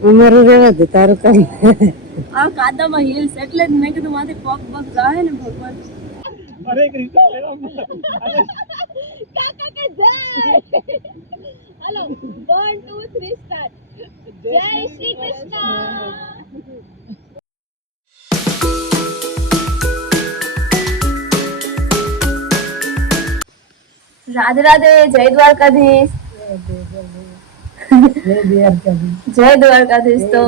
અમારું રહેવા દે તારું કરી આ કાદામાં હિલ્સ એટલે જ મેં કીધું માથે પગ પગ જાય ને ભગવાન હરે કૃષ્ણ કાકા કે જય હાલો 1 2 3 સ્ટાર્ટ જય શ્રી કૃષ્ણ રાધે રાધે જય દ્વારકાધીશ જય દ્વારકાધીશ તો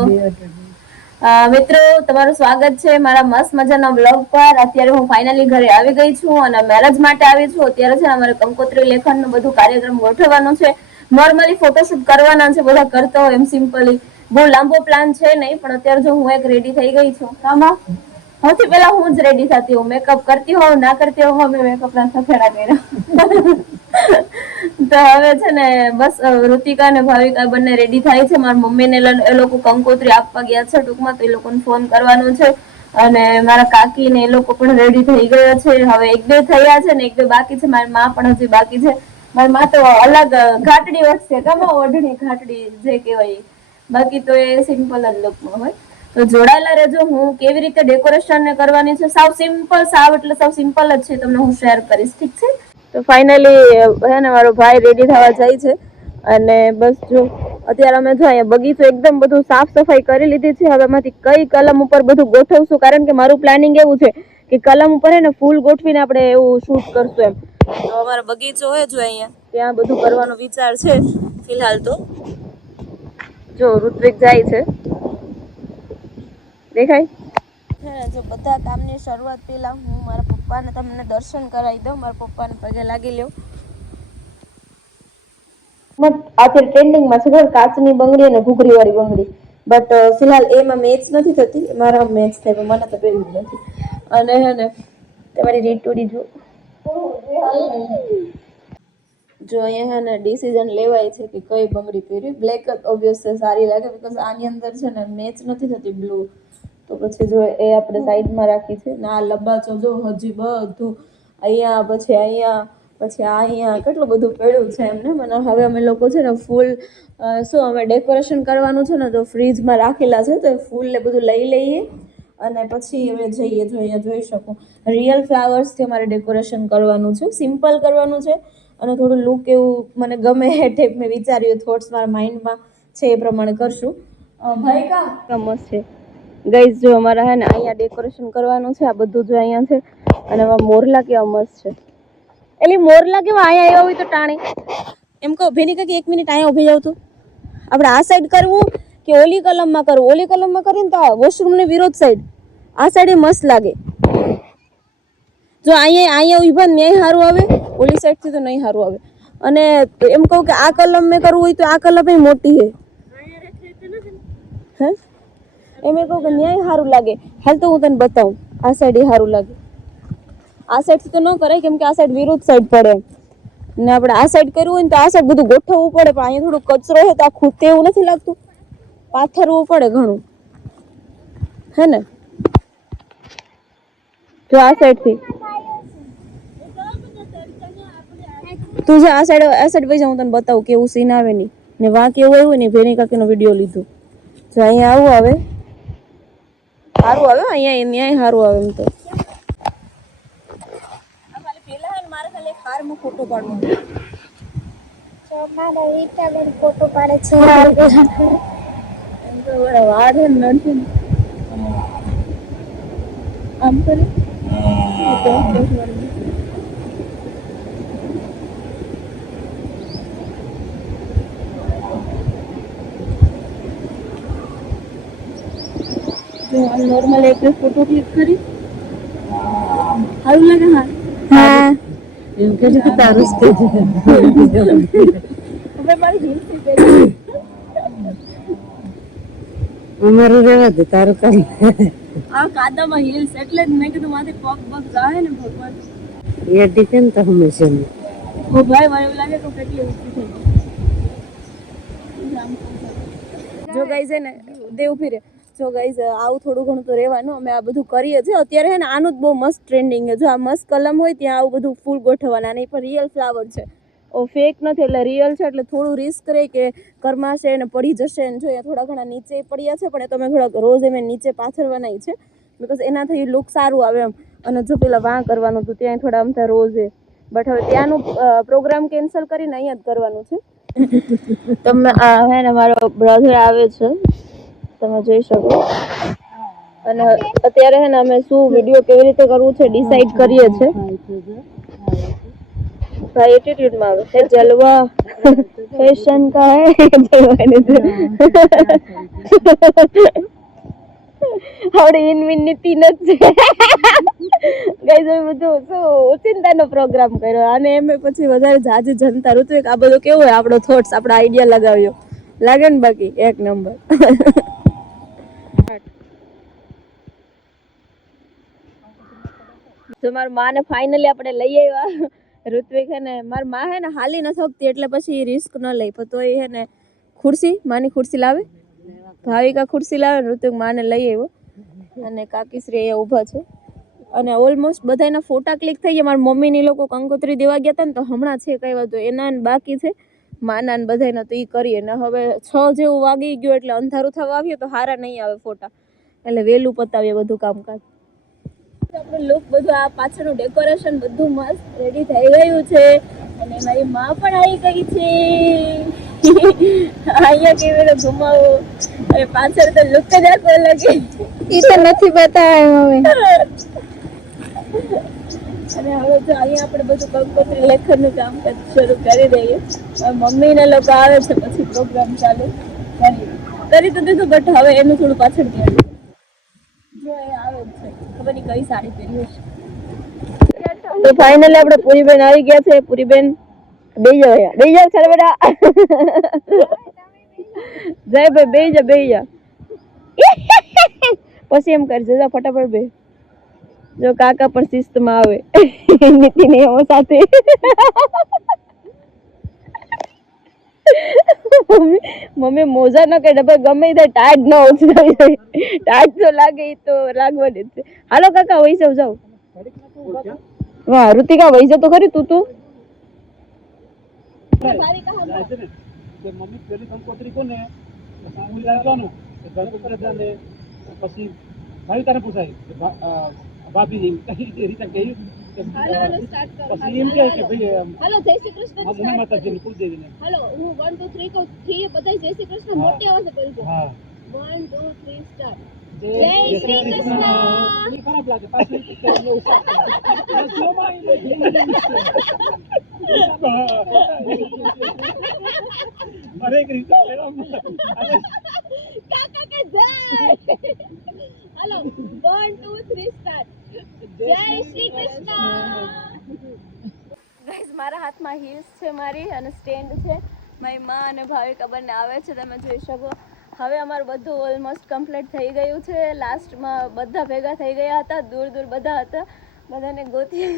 મિત્રો તમારું સ્વાગત છે મારા મસ્ત મજાના બ્લોગ પર અત્યારે હું ફાઇનલી ઘરે આવી ગઈ છું અને મેરેજ માટે આવી છું અત્યારે છે અમારે કંકોત્રી લેખનનું બધું કાર્યક્રમ ગોઠવવાનો છે નોર્મલી ફોટોશૂટ કરવાના છે બધા કરતા હોય એમ સિમ્પલી બહુ લાંબો પ્લાન છે નહીં પણ અત્યારે જો હું એક રેડી થઈ ગઈ છું કામાં સૌથી પહેલા હું જ રેડી થતી હું મેકઅપ કરતી હોઉં ના કરતી હોઉં અમે મેકઅપ ના સફેડા કર્યા તો હવે છે ને બસ ઋતિકા અને ભાવિકા બંને રેડી થાય છે મારા મમ્મીને એ લોકો કંકોત્રી આપવા ગયા છે ટૂંકમાં તો એ લોકોને ફોન કરવાનો છે અને મારા કાકી ને એ લોકો પણ રેડી થઈ ગયા છે હવે એક બે થયા છે ને એક બે બાકી છે મારી માં પણ હજી બાકી છે મારી માં તો અલગ ઘાટડી વખતે કમા ઓઢણી ઘાટડી જે કહેવાય બાકી તો એ સિમ્પલ જ લુકમાં હોય તો જોડાયેલા રહેજો હું કેવી રીતે ડેકોરેશન ને કરવાની છે સાવ સિમ્પલ એટલે સાવ સિમ્પલ જ છે તમને હું શેર કરીશ ઠીક છે તો ફાઇનલી હે ને મારો ભાઈ રેડી થવા જાય છે અને બસ જો અત્યારે અમે જો અહીંયા બગીચો એકદમ બધું સાફ સફાઈ કરી લીધી છે હવે એમાંથી કઈ કલમ ઉપર બધું ગોઠવશું કારણ કે મારું પ્લાનિંગ એવું છે કે કલમ ઉપર હે ને ફૂલ ગોઠવીને આપણે એવું શૂટ કરશું એમ તો અમારો બગીચો હોય જો અહીંયા ત્યાં બધું કરવાનો વિચાર છે ફિલહાલ તો જો ઋત્વિક જાય છે દેખાય જો બધા કામની શરૂઆત પહેલા હું મારા પપ્પાને તમને દર્શન કરાવી દઉં મારા પપ્પાને પગે લાગી લ્યો આથી ટ્રેન્ડિંગમાં છે કાચની બંગડી અને ઘૂઘરી વાળી બંગડી બટ ફિલહાલ એમાં મેચ નથી થતી મારા મેચ થાય મને તો પહેરવી જ નથી અને હે ને તમારી રીટુડી જો અહીંયા હે ને ડિસિઝન લેવાય છે કે કઈ બંગડી પહેરવી બ્લેક જ ઓબ્વિયસ છે સારી લાગે બીકોઝ આની અંદર છે ને મેચ નથી થતી બ્લુ તો પછી જો એ આપણે સાઈડમાં રાખી છે ને આ લંબાચો જો હજી બધું અહીંયા પછી અહીંયા કેટલું બધું પડ્યું છે એમને મને હવે અમે લોકો છે ને ફૂલ શું અમે ડેકોરેશન કરવાનું છે ને તો ફ્રીજમાં રાખેલા છે તો એ ફૂલ ને બધું લઈ લઈએ અને પછી અમે જઈએ જો અહીંયા જોઈ શકો રિયલ ફ્લાવર્સથી અમારે ડેકોરેશન કરવાનું છે સિમ્પલ કરવાનું છે અને થોડું લુક એવું મને ગમે એ ટાઈપ મેં વિચાર્યું થોટ્સ મારા માઇન્ડમાં છે એ પ્રમાણે કરશું ભાઈ કા મસ્ત છે ગાઈઝ જો અમારા હે ને અહીંયા ડેકોરેશન કરવાનું છે આ બધું જો અહીંયા છે અને આમાં મોરલા કેવા મસ્ત છે એલી મોરલા કેવા અહીંયા આવ્યા હોય તો ટાણી એમ કહો ભેની કાકી 1 મિનિટ અહીંયા ઉભી જાવ તો આપણે આ સાઈડ કરવું કે ઓલી કલમમાં કરવું ઓલી કલમમાં કરીને તો વોશરૂમની વિરોધ સાઈડ આ સાઈડ મસ્ત લાગે જો અહીંયા ઉભા ન્યાય સારું આવે ઓલી સાઈડથી તો નહીં સારું આવે અને એમ કહું કે આ કલમ મેં કરવું હોય તો આ કલમ મોટી છે હે એમ કહું કે ન્યાય સારું લાગે હાલ તો હું તને બતાવું આ સાઈડ એ સારું લાગે આ સાઈડથી તો ન કરાય કેમ કે આ સાઈડ વિરુદ્ધ સાઈડ પડે ને આપણે આ સાઈડ કરવું હોય ને તો આ સાઈડ બધું ગોઠવવું પડે પણ અહીંયા થોડું કચરો છે તો આ ખૂતે એવું નથી લાગતું પાથરવું પડે ઘણું હે ને જો આ સાઈડથી તું જે આ સાઈડ વહી જાઉં તને બતાવું કેવું સીન આવે નહીં ને વાં કેવું આવ્યું ને ભેની કાકીનો વિડીયો લીધો જો અહીંયા આવું આવે સારું આવે અહીંયા ન્યાય સારું આવે એમ તો મારે ખાલી હારમાં ફોટો પાડવાનો મારા રીટાબેન ફોટો પાડે છે એમ તો વાળ હે નથી આમ કરી नॉर्मल एक फोटो क्लिक करी हारू लगे हाँ इनके जो तारुस के હવે મારી હિલ થી પેલી અમારું રહેવા દે તારું કરી આ કાદામાં હિલ્સ એટલે જ મેં કીધું માથે પગ પગ જાય ને ભગવાન એ ડીકન તો હંમેશા ઓ ભાઈ મને એવું લાગે કે કેટલી ઊંચી થઈ જો ગાઈઝ હે ને દેવ ફીરે જો ગાઈઝ આવું થોડું ઘણું તો રહેવાનું અમે આ બધું કરીએ છીએ અત્યારે હે ને આનું જ બહુ મસ્ત ટ્રેન્ડિંગ છે જો આ મસ્ત કલમ હોય ત્યાં આવું બધું ફૂલ ગોઠવવાના અને એ પણ રિયલ ફ્લાવર છે ફેક નથી એટલે રિયલ છે, એટલે થોડું રિસ્ક રહે કે કરમાશે ને પડી જશે ને. જો થોડા ઘણા નીચે પડ્યા છે, પણ એ તમે થોડાક રોજ એમ નીચે પાથરવાના છે, બિકોઝ એનાથી લુક સારું આવે એમ. અને જો પેલા વાં કરવાનું હતું ત્યાં થોડા અમથા રોઝ છે, બટ હવે ત્યાંનું પ્રોગ્રામ કેન્સલ કરીને અહીંયા જ કરવાનું છે. તમે હે ને મારો બ્રધર આવે છે, તમે જોઈ શકો. અને અત્યારે હે ને અમે શું વિડીયો કેવી રીતે કરવું છે ડિસાઈડ કરીએ છે. ભાઈ એટીટ્યુડ માં આવે છે, જલવા ફેશન કા હે જલવા ને આવડે ઇનવિનિટી નથી ગાઈસ. અમે બધું શું ઓચિંતાનો પ્રોગ્રામ કર્યો અને એમે પછી વધારે જાજી જનતા ઋત્વિક આ બધું કેવું હોય આપણો થોટ્સ આપણો આઈડિયા લગાવ્યો લાગે ને. બાકી એક નંબર. તો મારી માને ફાઇનલી આપણે લઈ આવ્યા. ઋત્વિક હે ને મારી માં હે ને હાલી ન શકતી એટલે પછી રિસ્ક ન લઈ, તો એ હે ને ખુરશી માની ખુરશી લાવે, ભાવિકા ખુરશી લાવે, ઋત્વિક માને લઈ આવ્યો અને કાકીશ્રી અહીંયા ઊભા છે. અને ઓલમોસ્ટ બધાના ફોટા ક્લિક થઈ ગયા. મારી મમ્મીની લોકો કંકોત્રી દેવા ગયા હતા ને તો હમણાં છે કઈ વાત એના બાકી છે માના ને બધાના, તો એ કરીએ ને. હવે 6 જેવું વાગી ગયું એટલે અંધારું થવા આવ્યું તો હારા નહીં આવે ફોટા, એટલે વહેલું પતાવીએ બધું કામકાજ. આપણું લુક બધું આ પાછળનું ડેકોરેશન બધું મસ્ત રેડી થઈ ગયું છે અને મારી માં પણ આવી ગઈ છે. અહીંયા કેવી રીતે ઘુમાવો અને પાછળ તો લુક જ આખો લાગે. ઈ તો નથી બતાવ્યો હવે. અને હવે જો અહીંયા આપણે બધું કંકોત્રી લેખનનું કામકાજ શરૂ કરી દઈએ. મમ્મી ને લોકો આવે છે પછી પ્રોગ્રામ ચાલુ કરી તો દીધું, બટ હવે એનું થોડું પાછળ ધ્યાન જો એ આવે છે. ખબર નહીં કઈ સાડી પહેરી હશે. તો ફાઇનલી આપણે પૂરીબેન આવી ગયા છે. પૂરીબેન બેહી જાવ, અહીંયા બેહી જાવ ચાલ બેટા. જય ભાઈ બેહી જા, બેહી જા. પછી એમ કરજે જા ફટાફટ બે. જો કાકા પણ શિસ્તમાં આવે નીતિ નિયમો સાથે. મમ્મી મોજા ન કે ડબલ ગમે તે ટાઈટ ન ઉછળાવી જાય. ટાઈટ તો લાગે એ તો લાગવાની જ છે. હાલો કાકા વહી જાવ. વાહ ઋતિકા વહી જા તો ખરી તું. મમ્મી પેલી કંકોત્રી કોને લાગવાનું પછી ભાઈ તારે પૂછાય ભાભી રીતે કહ્યું પછી એમ કહે કે ભાઈ હાલો જય શ્રી કૃષ્ણ. મમ્મી માતાજીને કુલદેવીને હાલો હું 1 2 3 કહું, 3 બધા જય શ્રી કૃષ્ણ મોટી અવાજે બોલજો. હા 1 2 3 સ્ટાર્ટ. જય શ્રી કૃષ્ણ. ખરાબ લાગે પાછું અરે એક રીતે કાકા કે જય. હાલો 1 2 3 સ્ટાર્ટ. જય શ્રી કૃષ્ણ. ગાઈસ મારા હાથમાં હીલ્સ છે મારી અને સ્ટેન્ડ છે. મારી માં અને ભાવિકા બંને આવે છે, તમે જોઈ શકો. હવે અમારું બધું ઓલમોસ્ટ કમ્પ્લીટ થઈ ગયું છે. લાસ્ટમાં બધા ભેગા થઈ ગયા હતા, દૂર બધા હતા, બધાને ગોતી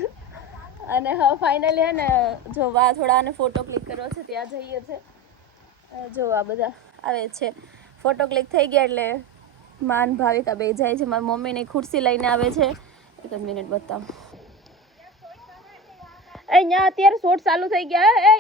અને હવે ફાઇનલી હે ને જો થોડા આને ફોટો ક્લિક કરવો છે ત્યાં જઈએ છે. જો આ બધા આવે છે, ફોટો ક્લિક થઈ ગયા એટલે માન ભાવિકા બે જાય છે. મારી મમ્મીની ખુરશી લઈને આવે છે. એક જ મિનિટ બતાવો. અહીંયા અત્યારે શોટ ચાલુ થઈ ગયા.